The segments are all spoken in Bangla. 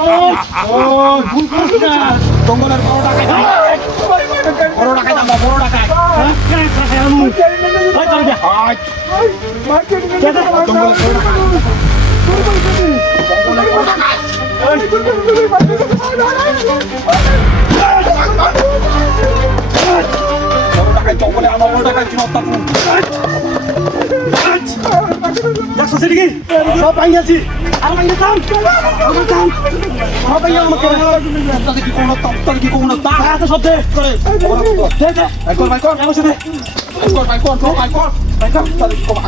ভুল করিস না জঙ্গলের বড় ডাকাই বড় ডাকাই দাম বড় ডাকাই জঙ্গলে আমার বড় ডাকাই দেখছো সেদিকে সব পাই আছি আর মাইনে দাম আমার দাম সব পাই আমাকে তাদের কি কোনো তাদের কি কোনো তা আছে সব দে করে দে দে কর ভাই কর আমার সাথে কর ভাই কর ভাই কর তাদের কি কোনো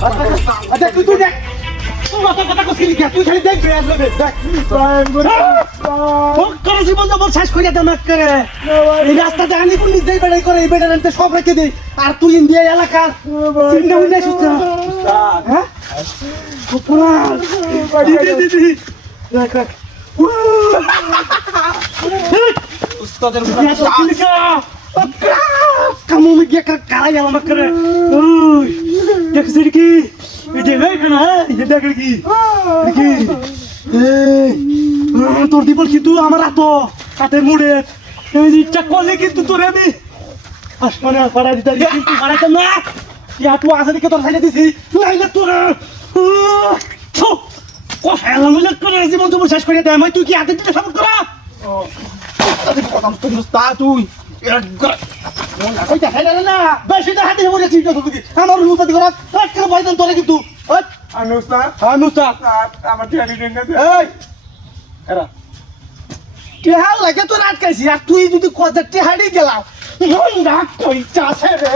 আচ্ছা তুই দেখ কথা কইছিস কি তুই খালি দেখ রে আসবে দেখ ও করে জীবন তো শেষ করে দাও না করে এই রাস্তাতে আনি কোন নিজেই বেড়াই করে এই বেড়াতে সব রেখে দে আর তুই ইন্ডিয়া এলাকা চিন্তা হই না সুস্থ হ্যাঁ পুরা দিদি দেখ উস্তাদের কামু মে গিয়া কালা গেল না করে ওই দেখছিস কি এই যে ভাই না এই দেখ কি কি এই তোর দিবল কিন্তু আমার হাতে মুড়ে এই ইচ্ছা করলে কিন্তু তোরে আমি আসমানে পাড়া দিতে কিন্তু পাড়াইতাম না ইয়া তুই আসে দিকে তোর সাইডে দিছি নাইলে তোর ও হেলা মিলে করে জীবন তো শেষ করে দেয় তুই কি হাতে দিতে সাপোর্ট করা কথা তুই তুই কইতা হেলা না বেশি তো হাতে বলে ঠিক আছে তুই আমার রূপা দিগরা একটা বাইদান তোরে কিন্তু আমি উস্তাদ আমার টিয়ারি দেন না এই এরা টিহাল লাগে তোর আটকাইছি আর তুই যদি কথা টিহাড়ি গেলাম মন রাখ কই চাছে রে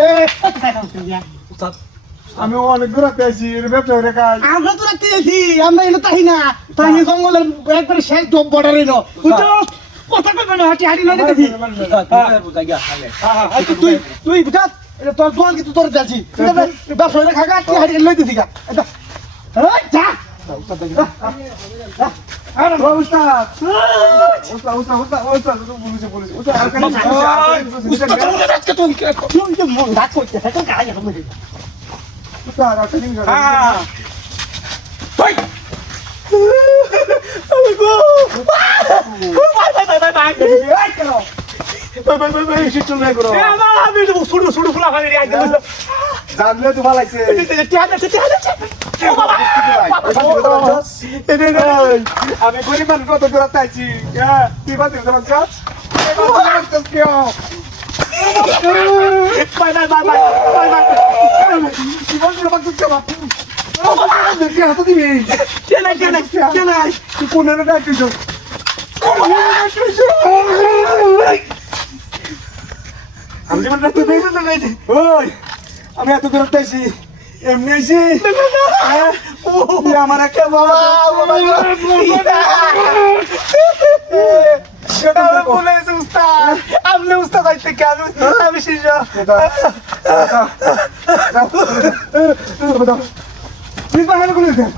উস্তাদ আমি অনেক দূর পেয়েছি এর ব্যবসা করে কাজ আমরা তো রাখতেছি আমরা এনে তাই না তাই জঙ্গলের একবারে শেষ জব বর্ডারে নো কথা কইবে না টিহাড়ি না দেখি তুই তুই বুঝা তোর দোয়ান কিন্তু তোর যাচ্ছি ব্যবসা করে খাগা টিহাড়ি লই দিছি গা যা আরে উস্তাদ উস্তাদ পুলিশে উস্তাদ একটা দিন জানলে তো ভালো লাগছে আমি গরিব মানুষ কত দূর চাইছি তুই বাতিল তোমার চাষ হাতে দিবি তুই পনেরো টাকা আমি যেমন আমি এত দূর চাইছি এমনি আইছি আমার একটা আপনি উস্তাদ আইতে কেন আমি শিশু প্লিজ বাহির করে দেন